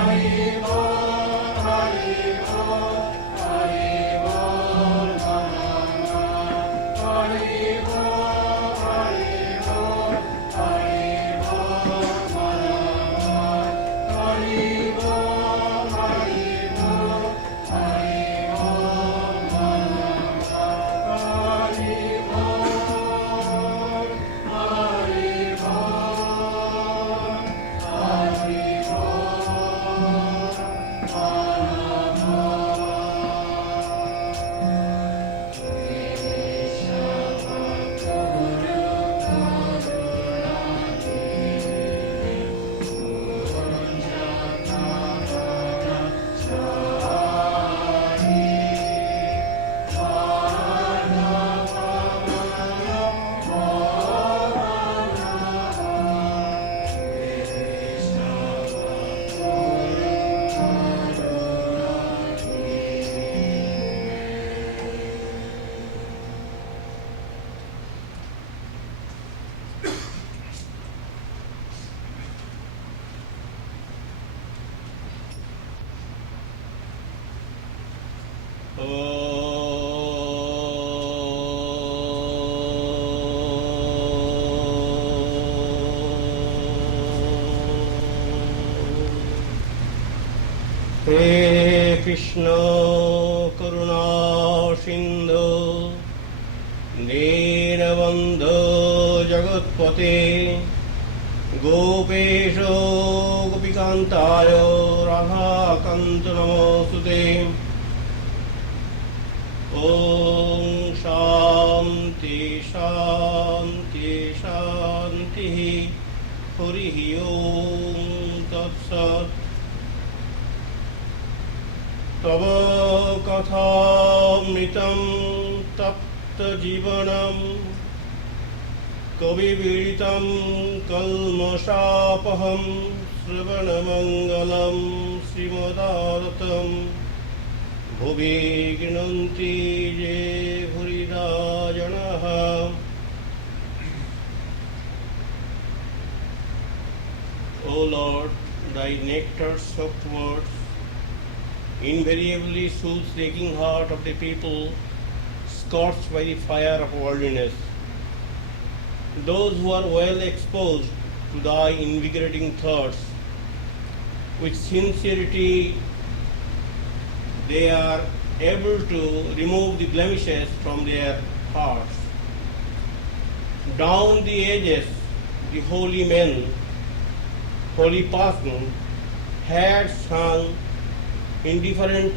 He Krishna Karuna Sindhu Deenabandhu Jagatpate Gopesho Gopikantayo Radha Kanta Namostute Om Shanti Shanti Shanti Harihi Om Tat Sat Tava Kathamritam Tapta Jivanam Kavividitam Kalmasapaham Sravanamangalam Srimadatam Bhuvi Ginanti Je Bhurida Janaha. O Lord, thy nectar-soaked words invariably soothes the aching heart of the people scorched by the fire of worldliness. Those who are well exposed to thy invigorating thoughts, with sincerity they are able to remove the blemishes from their hearts. Down the ages, the holy men, holy persons had sung in different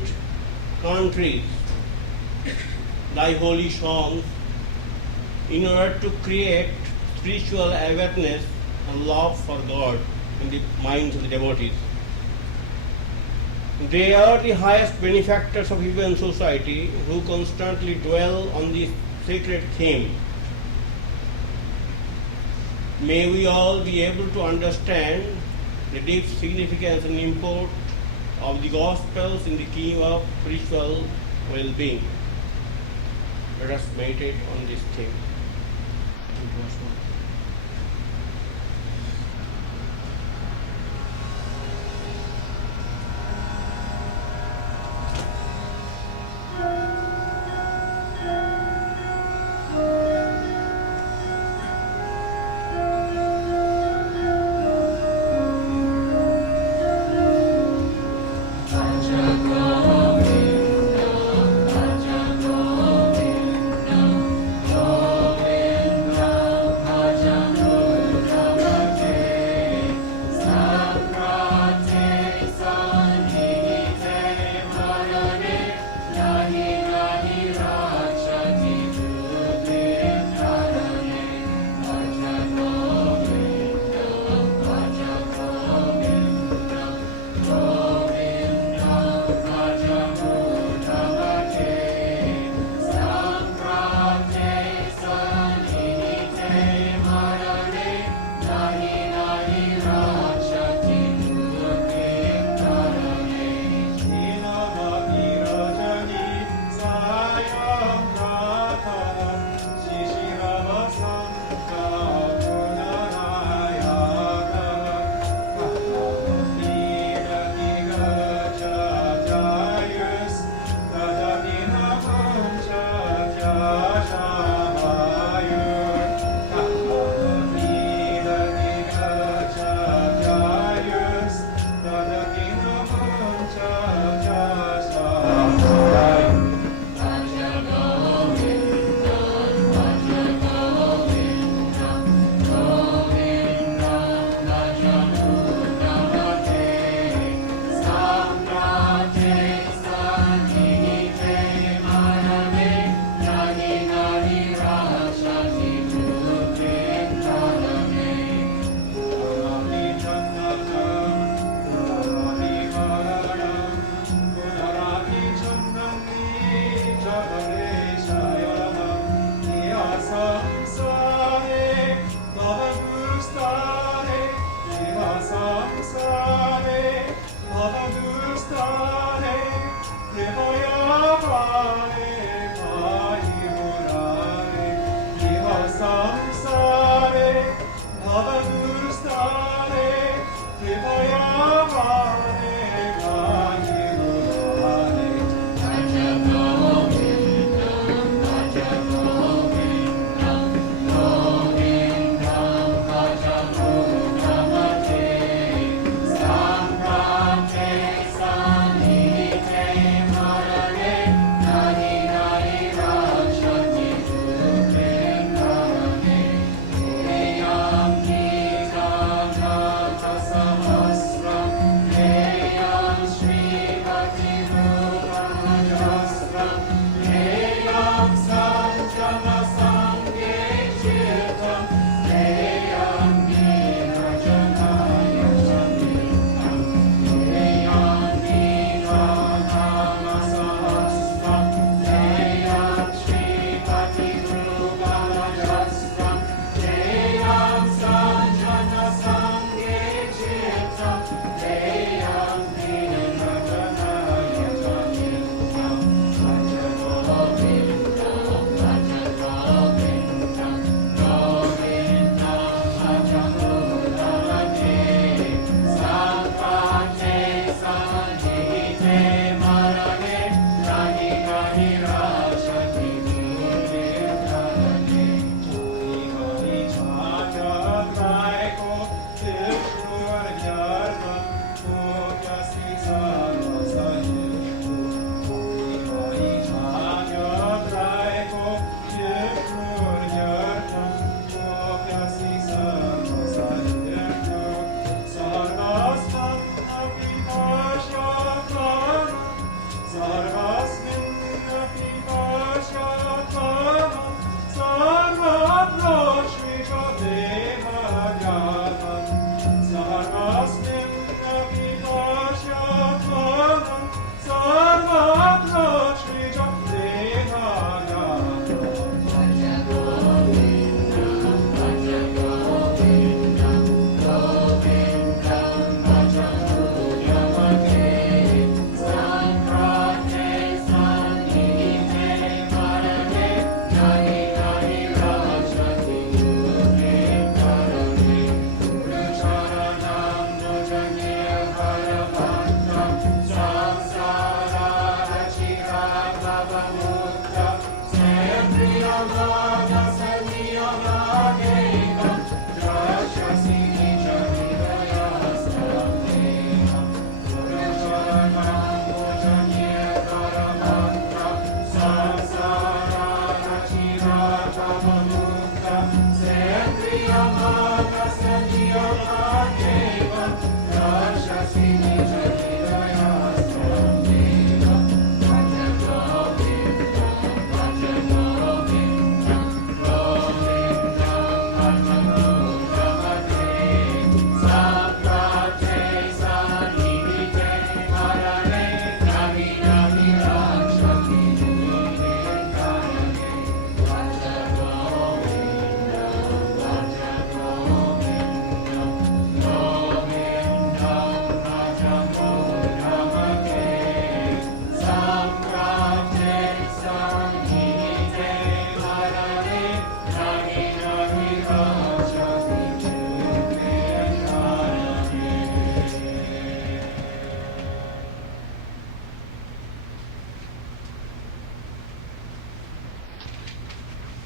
countries thy holy songs in order to create spiritual awareness and love for God in the minds of the devotees. They are the highest benefactors of human society who constantly dwell on the sacred theme. May we all be able to understand the deep significance and import of the Gospels in the key of spiritual well-being. Let us meditate on this theme. Govinda,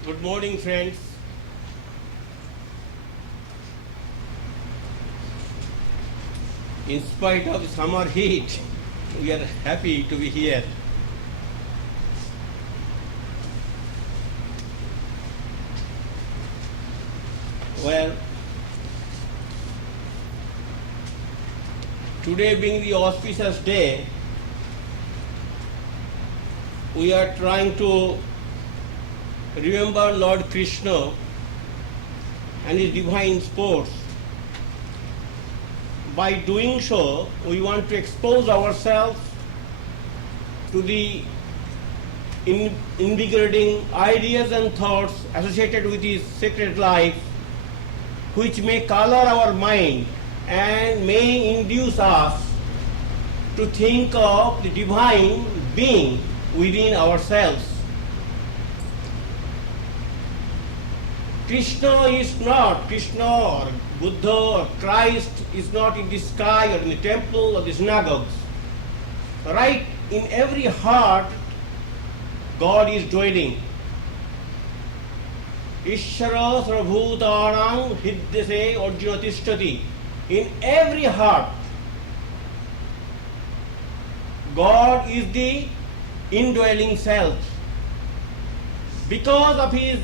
Good morning, friends. In spite of the summer heat, we are happy to be here. Well, today being the auspicious day, we are trying to remember Lord Krishna and his divine sports. By doing so, we want to expose ourselves to the invigorating ideas and thoughts associated with his sacred life, which may color our mind and may induce us to think of the divine being within ourselves. Krishna or Buddha or Christ is not in the sky or in the temple or the synagogues. Right in every heart, God is dwelling. Ishvara sarvabhutanam hridyase arjuna tishtati. In every heart, God is the indwelling self. Because of his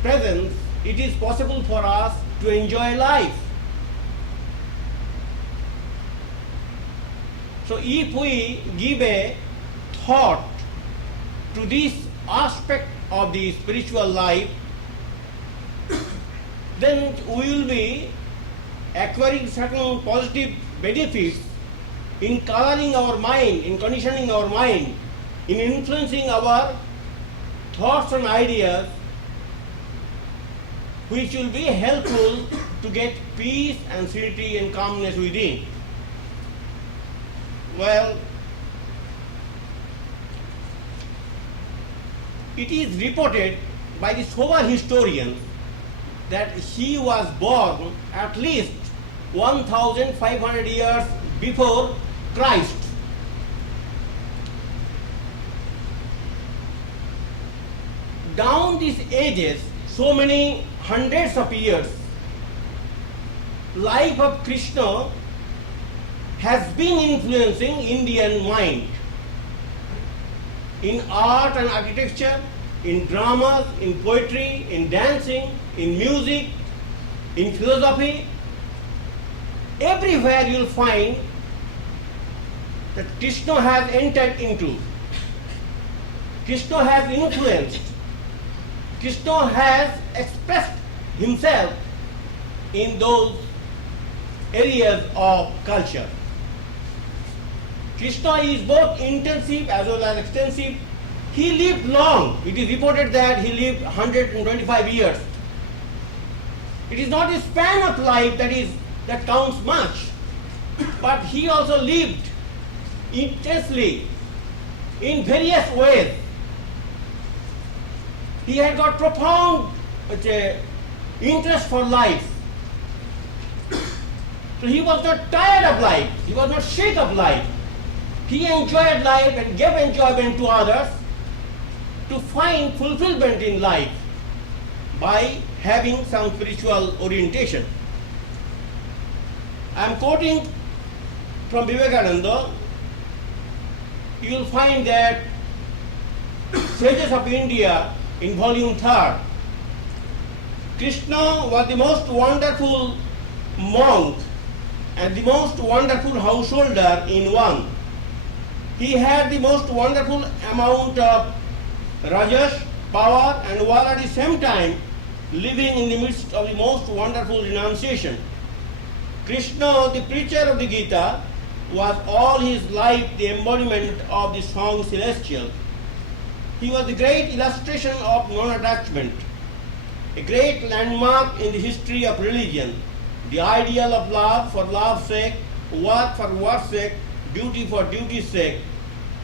presence, it is possible for us to enjoy life. So if we give a thought to this aspect of the spiritual life, then we will be acquiring certain positive benefits in coloring our mind, in conditioning our mind, in influencing our thoughts and ideas, which will be helpful to get peace and serenity and calmness within. Well, it is reported by the sober historian that he was born at least 1,500 years before Christ. Down these ages, so many hundreds of years, life of Krishna has been influencing Indian mind in art and architecture, in dramas, in poetry, in dancing, in music, in philosophy. Everywhere you will find that Krishna has entered into. Krishna has influenced. Krishna has expressed himself in those areas of culture. Krishna is both intensive as well as extensive. He lived long. It is reported that he lived 125 years. It is not his span of life that counts much, but he also lived intensely in various ways. He had got profound interest for life. So he was not tired of life. He was not sick of life. He enjoyed life and gave enjoyment to others to find fulfillment in life by having some spiritual orientation. I am quoting from Vivekananda. You will find that Sages of India in volume 3rd, Krishna was the most wonderful monk and the most wonderful householder in one. He had the most wonderful amount of rajas, power, and was at the same time living in the midst of the most wonderful renunciation. Krishna, the preacher of the Gita, was all his life the embodiment of the song celestial. He was the great illustration of non-attachment, a great landmark in the history of religion, the ideal of love for love's sake, work for work's sake, duty for duty's sake,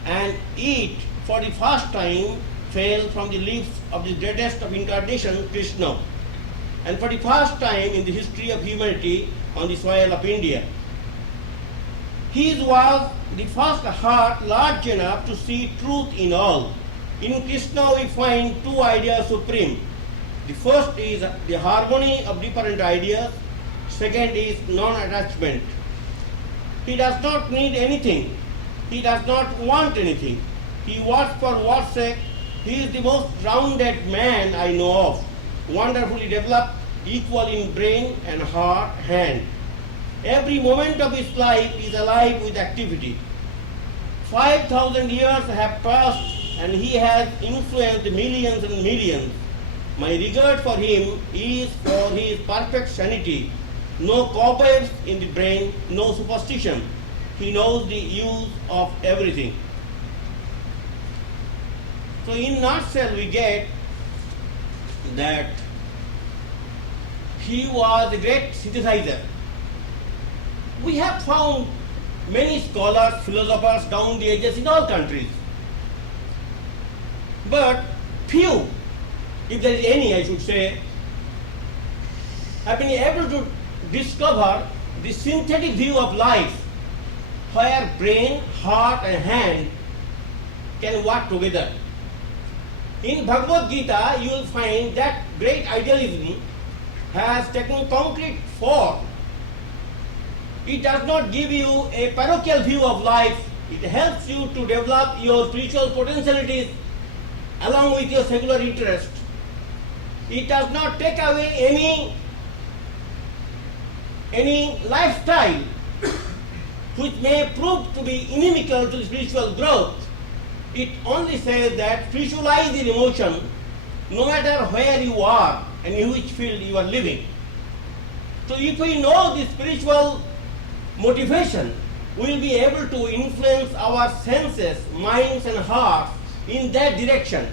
and it for the first time fell from the lips of the greatest of incarnation, Krishna, and for the first time in the history of humanity on the soil of India. His was the first heart large enough to see truth in all. In Krishna we find two ideas supreme, The first is the harmony of different ideas. Second is non-attachment. He does not need anything. He does not want anything. He works for what's sake. He is the most rounded man I know of, wonderfully developed, equal in brain and heart, hand. Every moment of his life is alive with activity. 5,000 years have passed and he has influenced millions and millions. My regard for him is for his perfect sanity. No cobwebs in the brain, no superstition. He knows the use of everything. So in a nutshell we get that he was a great synthesizer. We have found many scholars, philosophers down the ages in all countries. But few, if there is any I should say, have been able to discover the synthetic view of life where brain, heart and hand can work together. In Bhagavad Gita you will find that great idealism has taken concrete form. It does not give you a parochial view of life. It helps you to develop your spiritual potentialities along with your secular interest. It does not take away any lifestyle which may prove to be inimical to the spiritual growth. It only says that spiritualize your emotion no matter where you are and in which field you are living. So if we know the spiritual motivation, we will be able to influence our senses, minds and hearts in that direction.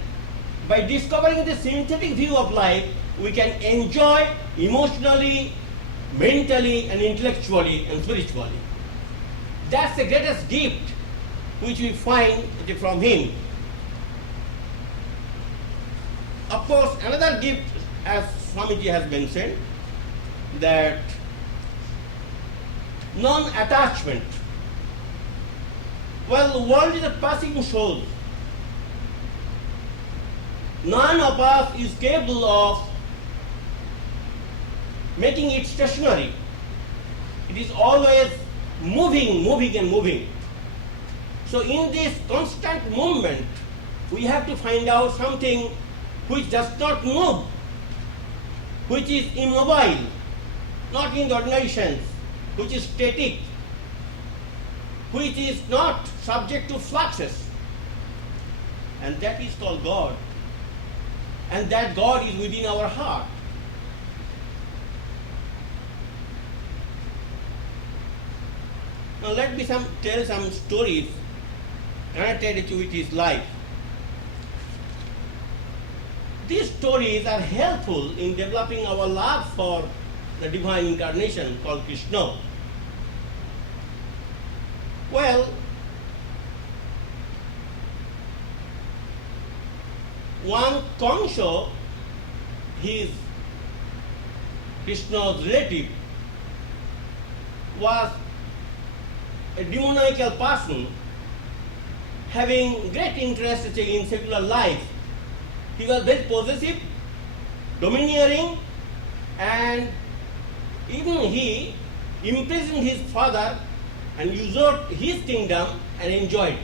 By discovering the synthetic view of life, we can enjoy emotionally, mentally and intellectually and spiritually. That's the greatest gift which we find from him. Of course, another gift, as Swamiji has mentioned, that non-attachment. Well, the world is a passing soul. None of us is capable of making it stationary. It is always moving and moving. So in this constant movement, we have to find out something which does not move, which is immobile, not in the ordinary sense, which is static, which is not subject to fluxes. And that is called God. And that God is within our heart. Now let me tell some stories connected with his life. These stories are helpful in developing our love for the divine incarnation called Krishna. Well, one Kansha, his Krishna's relative, was a demoniacal person having great interest in secular life. He was very possessive, domineering, and even he imprisoned his father and usurped his kingdom and enjoyed.